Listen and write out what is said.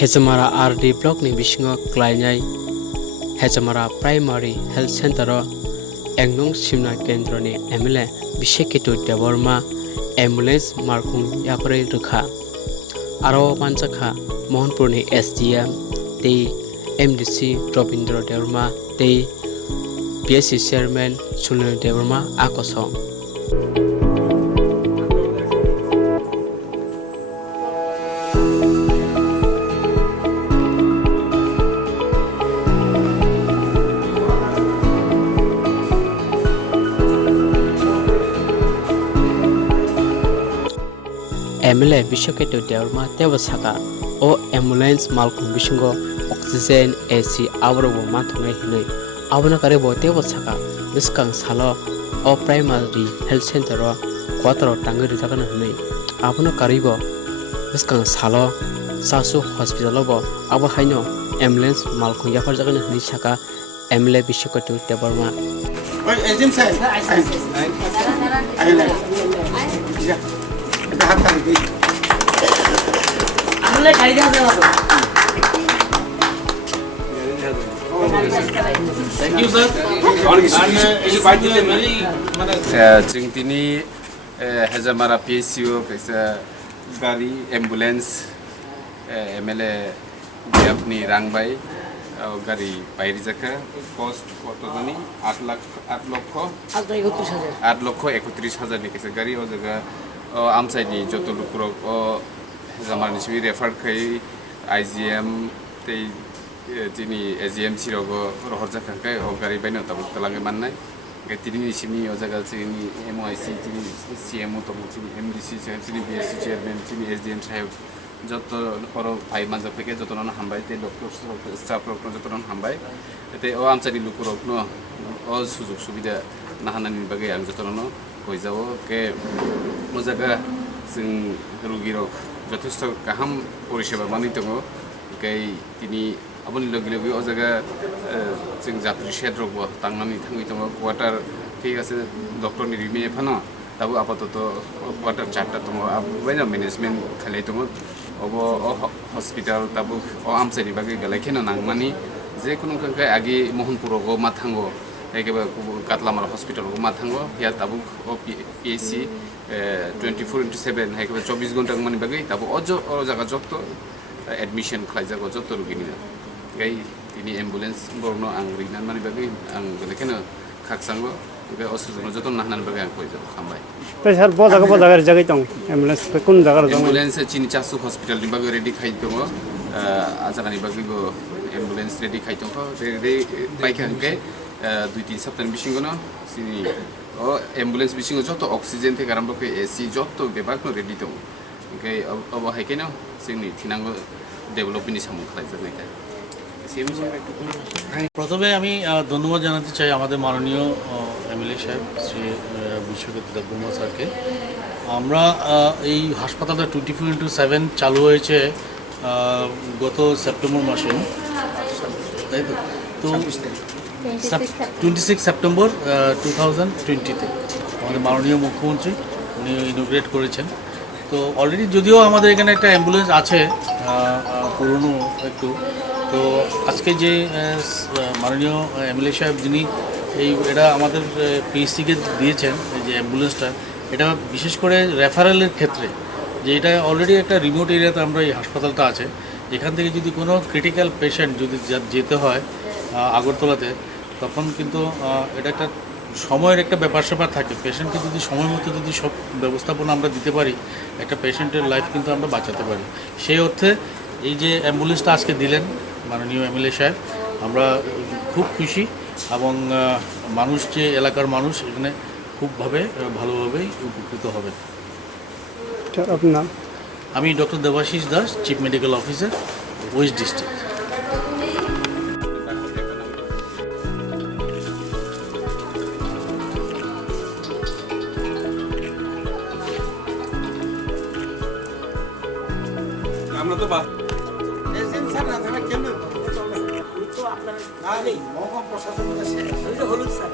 Hezamara RD block ni bisingo klainai Hezamara primary health center o engnong simna kendro ni MLA Brishaketu DEBBARMA ambulance Malkhung Yapharkha aro panchakha Mohanpur ni SDM tei MDC Robindra DEBBARMA tei PSC chairman Sunil DEBBARMA akosong MLA Brishaketu DEBBARMA tebasaka o ambulance Malkhung bisingo oxygen AC aborbo mathunai hinai abona kare bo tebasaka biskang salo o primary health center o quarter tangri jagan hinai abona karibo biskang salo sasu hospital bo abo haino ambulance Malkhung Yapharkha jagan hinai saka MLA Brishaketu DEBBARMA Ezim sir আমলে খাই দেওয়া যাবে Thank you, sir. And tini Hezamara PSU gari ambulance MLA apni rangbai gari bayri jaka cost কত জানি 8 লক্ষ 31,000 ni kaisa gari o jaga amsaini joto lukurok o Hezamara ni sibi refer khai IGM tei tini AGM sirogo rohor jakankai o gari baino tabuk talange mannai tini ni simi o jaga tini MIC tini CMO to tini MDC tini BSC chairman tini SDM sahib joto poro bhai manjak theke joto non hambai te doctor staff rok joto non hambai ete o amsani lukurok no o sujog subida nahanani bagai ang joto no koijao ke mo jaga sing rugirok যথেষ্ট কাহাম পরিষেবা মানি দङ kai tini aboni logi logi o jaga sing jatri shedrok bo tangnani thangi dङ quarter ঠিক আছে doctor ni rime phano tabu apatot quarter charta dङ abaino management khalai dङ obo hospital tabu o amsani bagi belai kheno nangmani je kono kai agi Mohanpur go mathango ekeba Katlamara hospital go mathango ya tabu o PSC 24/7 ekeba 24 ঘন্টা মানে bagi tabu ojo o jaga jotto admission khlaijago jotto rugini gai tini ambulance borno ang rignan mani bagi ang belekena khaksango gai osujono joton nahnan bagi ang koijo khambai তো sir bo jaga tong ambulance কোন জায়গার জন্য ambulance chini chasu hospital ni bagi ready khai dङ ajagani bagi go ambulance ready khai dङ ready baikhanke 2-3 সপ্তাহের বিসিঙ্গনো সিনি ও ambulance বিসিঙ্গ যত oxygen থেকে আরম্ভ করে AC যত বেবাক রেডি দङ ओमफ्राय अब हायकेनो जोंनि थिनांगौ डेभेलपमेन्टनि सामु खालामजानाय दा প্রথমে আমি ধন্যবাদ জানাতে চাই আমাদের মাননীয় এমএলএ সাহেব শ্রী বিশ্বকেতু দেববর্মা স্যারকে আমরা এই হাসপাতালটা 24/7 চালু হয়েছে গত সেপ্টেম্বর মাসে তাই তো 26 সেপ্টেম্বর 2020-তে আমাদের মাননীয় মুখ্যমন্ত্রী উনি ইনোগ্রেট করেছেন তো অলরেডি যদিও আমাদের এখানে একটা অ্যাম্বুলেন্স আছে পুরনো একটু তো আজকে যে মাননীয় এমএলএ সাহেব যিনি এটা আমাদের পিএসসিকে দিয়েছেন এই যে অ্যাম্বুলেন্সটা এটা বিশেষ করে রেফারেলের ক্ষেত্রে যে এটা অলরেডি একটা রিমোট এরিয়াতে আমরা এই হাসপাতালটা আছে এখান থেকে যদি কোনো ক্রিটিক্যাল পেশেন্ট যদি যেতে হয় আগরতলাতে তখন কিন্তু এটা একটা সময়ের একটা ব্যাপার থাকে পেশেন্টকে যদি সময় মতো যদি সব ব্যবস্থাপনা আমরা দিতে পারি একটা পেশেন্টের লাইফ কিন্তু আমরা বাঁচাতে পারি সেই অর্থে এই যে অ্যাম্বুলেন্সটা আজকে দিলেন মাননীয় এমএলএ সাহেব আমরা খুব খুশি এবং মানুষ যে এলাকার মানুষ এখানে ভালোভাবেই উপকৃত হবে আপনার আমি doctor Debashis Das chief medical officer West district আমরা তো এজিম স্যার না থাকা কেন তো আপনার না নেই মহকুমা প্রশাসনের হলুদ স্যার